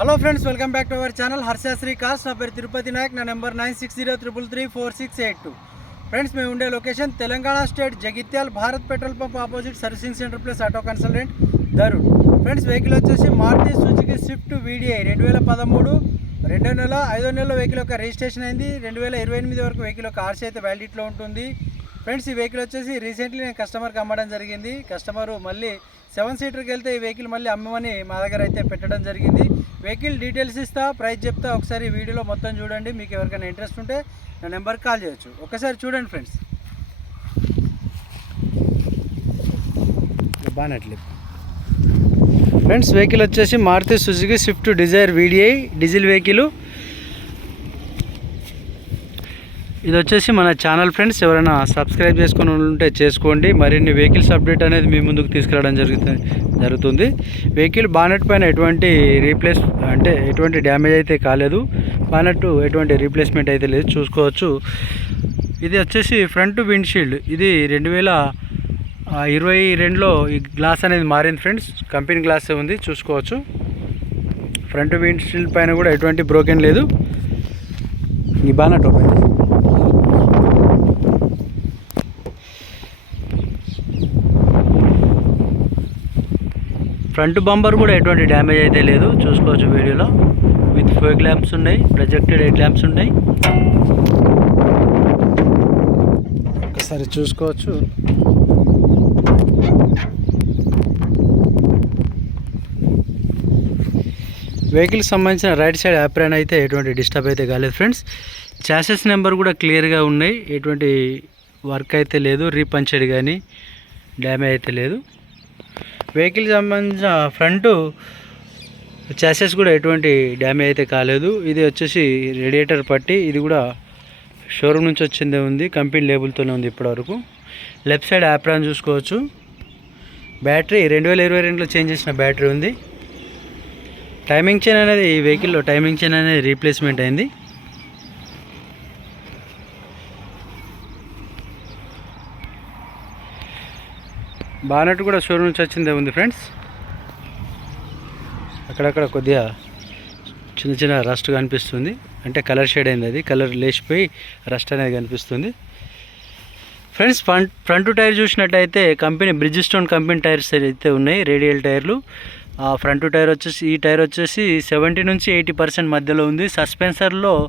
Hello friends welcome back to our channel. Harshashri cars నా పేరు తిరుపతి నాయక్. నా number nine six zero triple three four six eight two. Friends మేము ఉండే location Telangana state Jagtial Bharat petrol pump opposite servicing centre plus auto consultant Darun friends vehicle వచ్చేసి Maruti Suzuki Swift VDI రెండు వేల పదమూడు రెండో నెల ఐదో నెలలో వెహికల్ యొక్క రిజిస్ట్రేషన్ అయింది. రెండు వేల ఇరవై ఎనిమిది వరకు వెహికల్ యొక్క ఆర్సీ అయితే వ్యాలిడిటీలో ఉంటుంది. ఫ్రెండ్స్ ఈ వెహికల్ వచ్చేసి రీసెంట్లీ నేను కస్టమర్కి అమ్మడం జరిగింది. కస్టమరు మళ్ళీ సెవెన్ సీటర్కి వెళ్తే ఈ వెహికల్ మళ్ళీ అమ్మమని మా దగ్గర అయితే పెట్టడం జరిగింది. వెహికల్ డీటెయిల్స్ ఇస్తా ప్రైస్ చెప్తా. ఒకసారి వీడియోలో మొత్తం చూడండి. మీకు ఎవరికైనా ఇంట్రెస్ట్ ఉంటే నా నెంబర్కి కాల్ చేయొచ్చు. ఒకసారి చూడండి ఫ్రెండ్స్. బాగానట్లేదు ఫ్రెండ్స్ వెహికల్ వచ్చేసి Maruti Suzuki Swift Dzire VDI diesel vehicle. ఇది వచ్చేసి మన ఛానల్ ఫ్రెండ్స్ ఎవరైనా సబ్స్క్రైబ్ చేసుకుని ఉంటే చేసుకోండి. మరిన్ని వెహికల్స్ అప్డేట్ అనేది మీ ముందుకు తీసుకురావడం జరుగుతుంది జరుగుతుంది. వెహికల్ బానెట్ పైన ఎటువంటి రీప్లేస్ అంటే ఎటువంటి డ్యామేజ్ అయితే కాలేదు. బానెట్ ఎటువంటి రీప్లేస్మెంట్ అయితే లేదు. చూసుకోవచ్చు. ఇది వచ్చేసి ఫ్రంట్ విండ్షీల్డ్. ఇది రెండు వేల ఇరవై రెండులో ఈ గ్లాస్ అనేది మారింది ఫ్రెండ్స్. కంపెనీ గ్లాస్ ఉంది. చూసుకోవచ్చు. ఫ్రంట్ విండ్షీల్డ్ పైన కూడా ఎటువంటి బ్రోకెన్ లేదు. ఈ బానట్ ఓపెన్ చేసి. ఫ్రంట్ బంపర్ కూడా ఎటువంటి డ్యామేజ్ అయితే లేదు. చూసుకోవచ్చు వీడియోలో. విత్ ఫోక్ ల్యాంప్స్ ఉన్నాయి ప్రొజెక్టెడ్ ఎయిట్ ల్యాంప్స్ ఉన్నాయి. ఒకసారి చూసుకోవచ్చు. వెహికల్ సంబంధించిన రైట్ సైడ్ యాప్రాన్ అయితే ఎటువంటి డిస్టర్బ్ అయితే కాలేదు ఫ్రెండ్స్ చాసెస్ నెంబర్ కూడా క్లియర్గా ఉన్నాయి. ఎటువంటి వర్క్ అయితే లేదు రీపంచర్ కానీ డ్యామేజ్ అయితే లేదు. వెహికల్ సంబంధించిన ఫ్రంట్ చాసెస్ కూడా ఎటువంటి డ్యామేజ్ అయితే కాలేదు. ఇది వచ్చేసి రేడియేటర్ పట్టి ఇది కూడా షోరూమ్ నుంచి వచ్చిందే ఉంది కంపెనీ లేబుల్తోనే ఉంది ఇప్పటివరకు. లెఫ్ట్ సైడ్ యాప్రాన్ చూసుకోవచ్చు. బ్యాటరీ రెండు వేల ఇరవై రెండులో చేంజ్ చేసిన బ్యాటరీ ఉంది. టైమింగ్ చైన్ అనేది ఈ వెహికల్లో టైమింగ్ చైన్ అనేది రీప్లేస్మెంట్ అయింది. బానట్ కూడా షోరూమ్ నుంచి వచ్చిందే ఉంది ఫ్రెండ్స్. అక్కడక్కడ కొద్దిగా చిన్న చిన్న రస్ట్ కనిపిస్తుంది. అంటే కలర్ షేడ్ అయింది అది. కలర్ లేచిపోయి రస్ట్ అనేది కనిపిస్తుంది. ఫ్రెండ్స్ ఫ్రంట్ ఫ్రంట్ టైర్ చూసినట్టయితే company Bridgestone company tyres అయితే ఉన్నాయి రేడియల్ టైర్లు ఫ్రంట్ టైర్ వచ్చేసి ఈ టైర్ వచ్చేసి సెవెంటీ నుంచి ఎయిటీ పర్సెంట్ మధ్యలో ఉంది. సస్పెన్సర్లో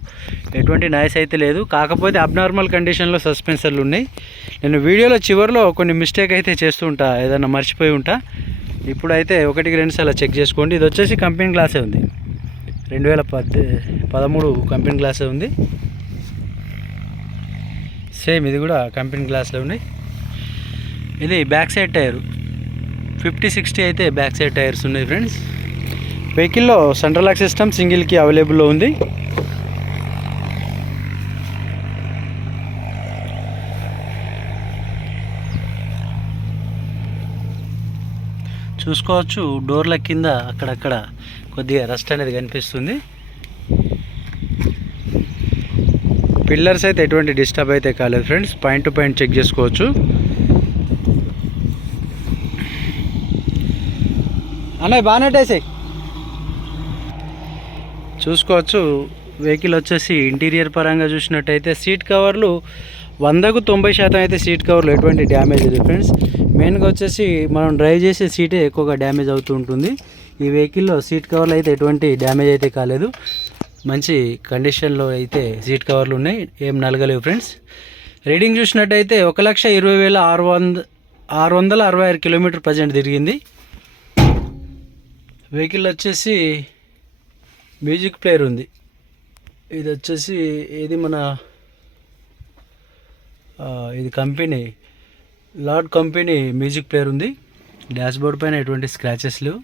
ఎటువంటి నాయిస్ అయితే లేదు. కాకపోతే అబ్నార్మల్ కండిషన్లో సస్పెన్సర్లు ఉన్నాయి. నేను వీడియోలో చివరిలో కొన్ని మిస్టేక్ అయితే చేస్తూ ఉంటా. ఏదైనా మర్చిపోయి ఉంటా. ఇప్పుడైతే ఒకటికి రెండు సార్లు చెక్ చేసుకోండి. ఇది వచ్చేసి కంపెనీ గ్లాసే ఉంది. రెండు వేల పద్ పదమూడు కంపెనీ గ్లాసే ఉంది. సేమ్ ఇది కూడా కంపెనీ గ్లాస్లో ఉన్నాయి. ఇది back side tyre. Fifty sixty అయితే బ్యాక్ సైడ్ టైర్స్ ఉన్నాయి ఫ్రెండ్స్ వెహికల్లో సెంట్రల్ లాక్ సిస్టమ్ సింగిల్కి అవైలబుల్లో ఉంది. చూసుకోవచ్చు డోర్ల కింద అక్కడక్కడ కొద్దిగా రస్ట్ అనేది కనిపిస్తుంది. పిల్లర్స్ అయితే ఎటువంటి డిస్టర్బ్ అయితే కాలేదు friends point to point check చేసుకోవచ్చు. అన్నయ్య బాగానే వేసాయి చూసుకోవచ్చు. వెహికల్ వచ్చేసి ఇంటీరియర్ పరంగా చూసినట్టయితే సీట్ కవర్లు వందకు తొంభై శాతం అయితే సీట్ కవర్లు ఎటువంటి డ్యామేజ్ లేదు ఫ్రెండ్స్. మెయిన్గా వచ్చేసి మనం డ్రైవ్ చేసే సీటే ఎక్కువగా డ్యామేజ్ అవుతూ ఉంటుంది. ఈ వెహికల్లో సీట్ కవర్లు అయితే ఎటువంటి డ్యామేజ్ అయితే కాలేదు. మంచి కండిషన్లో అయితే సీట్ కవర్లు ఉన్నాయి. ఏం నలగలేవు ఫ్రెండ్స్. రీడింగ్ చూసినట్టయితే ఒక లక్ష ఇరవై వేల ఆరు వంద ఆరు వందల అరవై ఆరు కిలోమీటర్ ప్రజెంట్ తిరిగింది. వెహికల్ వచ్చేసి మ్యూజిక్ ప్లేయర్ ఉంది. ఇది వచ్చేసి ఇది మన ఇది company lord company music player ఉంది. డాష్ బోర్డ్ పైన ఎటువంటి స్క్రాచెస్ లేవు.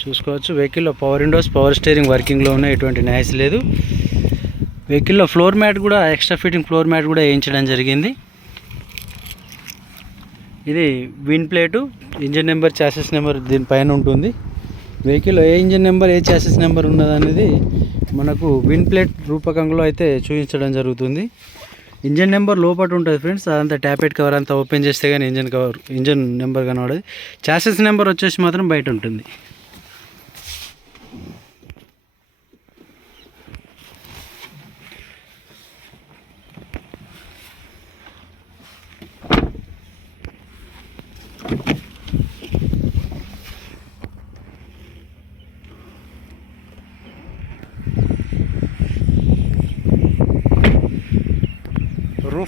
చూసుకోవచ్చు వెహికల్లో పవర్ విండోస్ పవర్ స్టీరింగ్ వర్కింగ్లో ఉన్నాయి ఎటువంటి నాయిస్ లేదు. వెహికల్లో ఫ్లోర్ మ్యాట్ కూడా ఎక్స్ట్రా ఫిట్టింగ్ ఫ్లోర్ మ్యాట్ కూడా వేయించడం జరిగింది. ఇది VIN plate engine number chassis number దీనిపైన ఉంటుంది. వెహికల్ ఏ ఇంజిన్ నెంబర్ ఏ చాసెస్ నెంబర్ ఉన్నది అనేది మనకు విన్ ప్లేట్ రూపకంలో అయితే చూపించడం జరుగుతుంది. ఇంజన్ నెంబర్ లోపల ఉంటుంది ఫ్రెండ్స్ అదంతా ట్యాపెట్ కవర్ అంతా ఓపెన్ చేస్తే కానీ ఇంజన్ కవర్ ఇంజన్ నెంబర్ కనబడదు. చాసెస్ నెంబర్ వచ్చేసి మాత్రం బయట ఉంటుంది.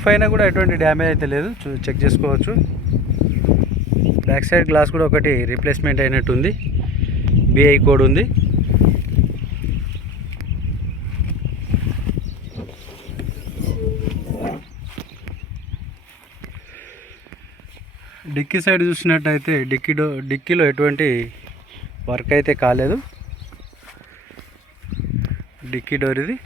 రూఫ్ అయినా కూడా ఎటువంటి డ్యామేజ్ అయితే లేదు. చూ చెక్ చేసుకోవచ్చు. బ్యాక్ సైడ్ గ్లాస్ కూడా ఒకటి రీప్లేస్మెంట్ అయినట్టు ఉంది బిఐ కోడ్ ఉంది. డిక్కీ సైడ్ చూసినట్టయితే డిక్కీ డిక్కీలో ఎటువంటి వర్క్ అయితే కాలేదు. డిక్కీ డోర్ ఇది.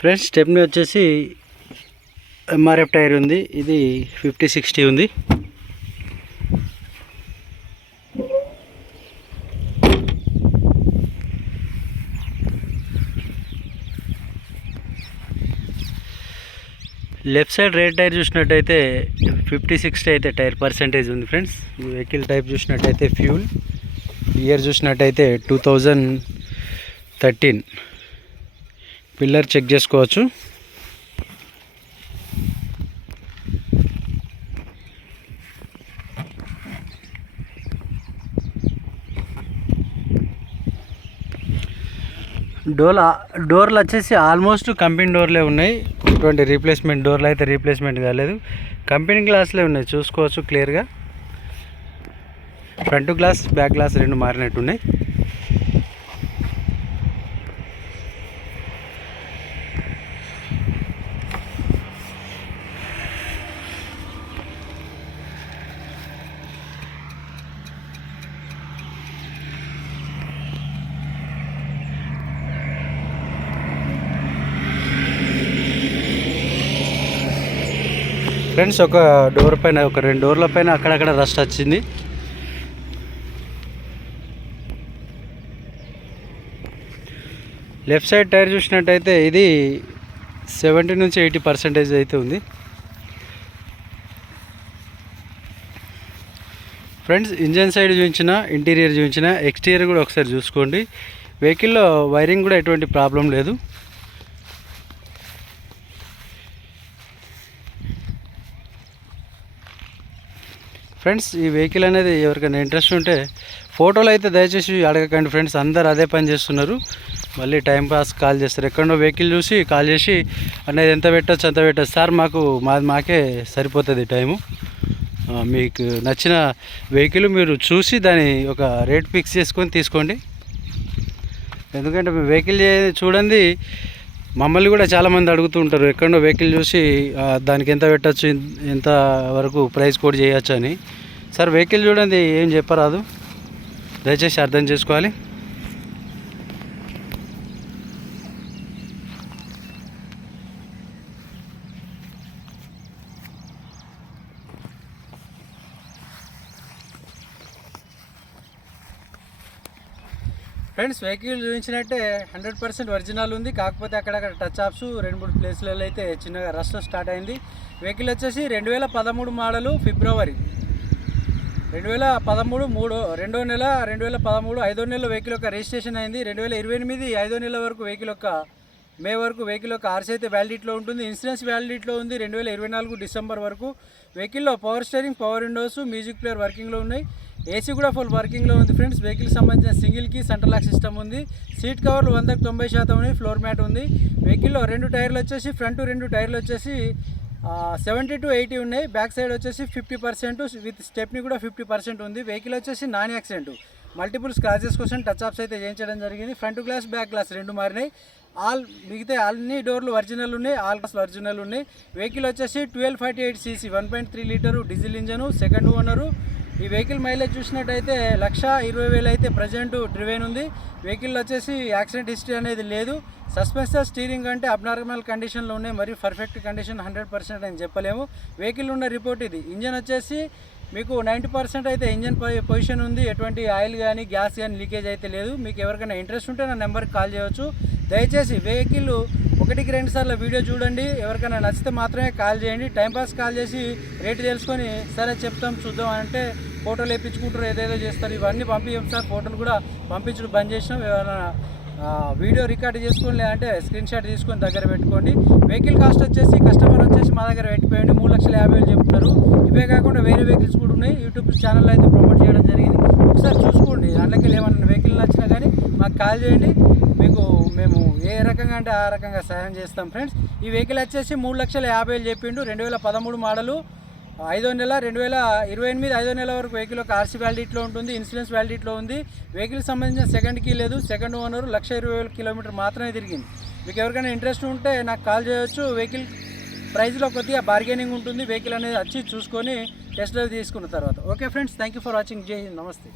ఫ్రెండ్స్ స్టెప్ని వచ్చేసి ఎంఆర్ఎఫ్ టైర్ ఉంది. ఇది ఫిఫ్టీ సిక్స్టీ ఉంది. లెఫ్ట్ సైడ్ రేట్ టైర్ చూసినట్టయితే ఫిఫ్టీ సిక్స్టీ అయితే టైర్ పర్సెంటేజ్ ఉంది ఫ్రెండ్స్. వెహికల్ టైప్ చూసినట్టయితే ఫ్యూల్. ఇయర్ చూసినట్టయితే two thousand thirteen pillar check చేసుకోవచ్చు. డోర్ డోర్లు వచ్చేసి ఆల్మోస్ట్ కంపెనీ డోర్లే ఉన్నాయి. ఇటువంటి రీప్లేస్మెంట్ డోర్లు అయితే రీప్లేస్మెంట్ కాలేదు. కంపెనీ గ్లాస్లే ఉన్నాయి చూసుకోవచ్చు క్లియర్గా. ఫ్రంట్ గ్లాస్ బ్యాక్ గ్లాస్ రెండు మారినట్టు ఫ్రెండ్స్ ఒక డోర్ పైన ఒక రెండు డోర్ల పైన అక్కడక్కడ రస్ట్ వచ్చింది. లెఫ్ట్ సైడ్ టైర్ చూసినట్టయితే ఇది సెవెంటీ నుంచి ఎయిటీ పర్సెంటేజ్ అయితే ఉంది. ఫ్రెండ్స్ ఇంజన్ సైడ్ చూపించిన ఇంటీరియర్ చూపించిన ఎక్స్టీరియర్ కూడా ఒకసారి చూసుకోండి. వెహికల్లో వైరింగ్ కూడా ఎటువంటి ప్రాబ్లం లేదు. ఫ్రెండ్స్ ఈ వెహికల్ అనేది ఎవరికైనా ఇంట్రెస్ట్ ఉంటే ఫోటోలు అయితే దయచేసి అడగకండి ఫ్రెండ్స్ అందరు అదే పని చేస్తున్నారు. మళ్ళీ టైం పాస్ కాల్ చేస్తారు. ఎక్కడో వెహికల్ చూసి కాల్ చేసి అనేది ఎంత పెట్టచ్చు అంత పెట్టచ్చు. సార్ మాకు మాది మాకే సరిపోతుంది టైము. మీకు నచ్చిన వెహికల్ మీరు చూసి దాని ఒక రేట్ ఫిక్స్ చేసుకొని తీసుకోండి. ఎందుకంటే మీ వెహికల్ చూడండి మమ్మల్ని కూడా చాలామంది అడుగుతూ ఉంటారు. ఎక్కడో వెహికల్ చూసి దానికి ఎంత పెట్టచ్చు? ఎంత వరకు ప్రైస్ కోడ్ చేయొచ్చు అని సార్ వెహికల్ చూడండి ఏం చెప్పరాదు. దయచేసి అర్థం చేసుకోవాలి. ఫ్రెండ్స్ వెహికల్ చూపించినట్టే హండ్రెడ్ పర్సెంట్ ఒరిజినల్ ఉంది. కాకపోతే అక్కడక్కడ టచ్ ఆప్స్ రెండు మూడు ప్లేస్లలో అయితే చిన్నగా రష్ స్టార్ట్ అయింది. వెహికల్ వచ్చేసి రెండు వేల పదమూడు మోడలు ఫిబ్రవరి. రెండు వేల పదమూడు మూడో రెండో నెల రెండు వేల పదమూడు ఐదో నెల వెహికల్ యొక్క రిజిస్ట్రేషన్ అయింది. రెండు వేల ఇరవై ఎనిమిది ఐదో నెల వరకు వెహికల్ యొక్క మే వరకు వెహికల్ యొక్క ఆర్సీ అయితే వ్యాలిడిటీలో ఉంటుంది. ఇన్సూరెన్స్ వ్యాలిడిటీలో ఉంది. రెండు వేల ఇరవై నాలుగు డిసెంబర్ వరకు. వెహికల్లో power steering power windows music player వర్కింగ్లో ఉన్నాయి. ఏసీ కూడా ఫుల్ వర్కింగ్లో ఉంది ఫ్రెండ్స్. వెహికల్ సంబంధించిన single key centre lock system ఉంది. సీట్ కవర్లు వందకు తొంభై శాతం ఫ్లోర్ మ్యాట్ ఉంది. వెహికల్లో రెండు టైర్లు వచ్చేసి ఫ్రంట్ రెండు టైర్లు వచ్చేసి సెవెంటీ టు ఎయిటీ ఉన్నాయి. బ్యాక్ సైడ్ వచ్చేసి ఫిఫ్టీ పర్సెంట్ విత్ స్టెప్ని కూడా ఫిఫ్టీ పర్సెంట్ ఉంది. వెహికల్ వచ్చేసి నాన్ యాక్సిడెంట్ మల్టిపుల్ స్క్రాచెస్ కోసం టచ్ ఆప్స్ అయితే చేయించడం జరిగింది. ఫ్రంట్ గ్లాస్ బ్యాక్ గ్లాస్ రెండు మారినాయి. ఆల్ మిగతా అన్ని డోర్లు ఒరిజినల్ ఉన్నాయి. ఆల్ గ్లాస్ ఒరిజినల్ ఉన్నాయి. వెహికల్ వచ్చేసి twelve forty eight CC one point three litre diesel engine second owner ఈ వెహికల్ మైలేజ్ చూసినట్టయితే లక్ష ఇరవై వేలు అయితే ప్రజెంట్ డ్రివెన్ ఉంది. వెహికల్ వచ్చేసి యాక్సిడెంట్ హిస్టరీ అనేది లేదు. సస్పెన్సర్ స్టీరింగ్ అంటే అబ్నార్మల్ కండిషన్లో ఉన్నాయి. మరియు పర్ఫెక్ట్ కండిషన్ హండ్రెడ్ పర్సెంట్ అని చెప్పలేము. వెహికల్ ఉన్న రిపోర్ట్ ఇది. ఇంజన్ వచ్చేసి మీకు నైంటీ పర్సెంట్ అయితే ఇంజన్ పొజిషన్ ఉంది. ఎటువంటి ఆయిల్ కానీ గ్యాస్ కానీ లీకేజ్ అయితే లేదు. మీకు ఎవరికైనా ఇంట్రెస్ట్ ఉంటే నా నెంబర్కి కాల్ చేయవచ్చు దయచేసి వెహికల్ ఒకటికి రెండు సార్లు వీడియో చూడండి. ఎవరికైనా నచ్చితే మాత్రమే కాల్ చేయండి. టైంపాస్ కాల్ చేసి రేటు తెలుసుకొని సరే చెప్తాం చూద్దాం అంటే ఫోటోలు వేయించుకుంటారు ఏదేదో చేస్తారు ఇవన్నీ పంపించాం సార్. ఫోటోలు కూడా పంపించడం బంద్ చేసినాం. ఏమైనా వీడియో రికార్డ్ చేసుకోండి లేదంటే స్క్రీన్ షాట్ తీసుకొని దగ్గర పెట్టుకోండి. వెహికల్ కాస్ట్ వచ్చేసి కస్టమర్ వచ్చేసి మా దగ్గర పెట్టిపోయండి. మూడు లక్షల యాభై వేలు చెప్తున్నారు. ఇవే కాకుండా వేరే వెహికల్స్ కూడా ఉన్నాయి. యూట్యూబ్ ఛానల్ అయితే ప్రమోట్ చేయడం జరిగింది. ఒకసారి చూసుకోండి. అందులోకి ఏమన్నా వెహికల్ నచ్చినా కానీ మాకు కాల్ చేయండి. మీకు మేము ఏ రకంగా అంటే ఆ రకంగా సహాయం చేస్తాం ఫ్రెండ్స్. ఈ వెహికల్ వచ్చేసి మూడు లక్షల యాభై వేలు చెప్పిండు. రెండు వేల పదమూడు మోడలు. ఐదో నెల రెండు వేల ఇరవై ఎనిమిది ఐదో నెల వరకు వెహికల్ ఒక ఆర్సీ వ్యాలిడిటీలో ఉంటుంది ఇన్సూరెన్స్ వ్యాలిడిటీలో ఉంది. వెహికల్ సంబంధించిన సెకండ్ కీ లేదు. సెకండ్ ఓనర్ లక్ష ఇరవై వేల కిలోమీటర్ మాత్రమే తిరిగింది. మీకు ఎవరికైనా ఇంట్రెస్ట్ ఉంటే నాకు కాల్ చేయొచ్చు. వెహికల్ ప్రైస్లో కొద్దిగా బార్గెనింగ్ ఉంటుంది. వెహికల్ అనేది వచ్చి చూసుకొని టెస్ట్ తీసుకున్న తర్వాత. Okay friends thank you for watching జై హింద్. నమస్తే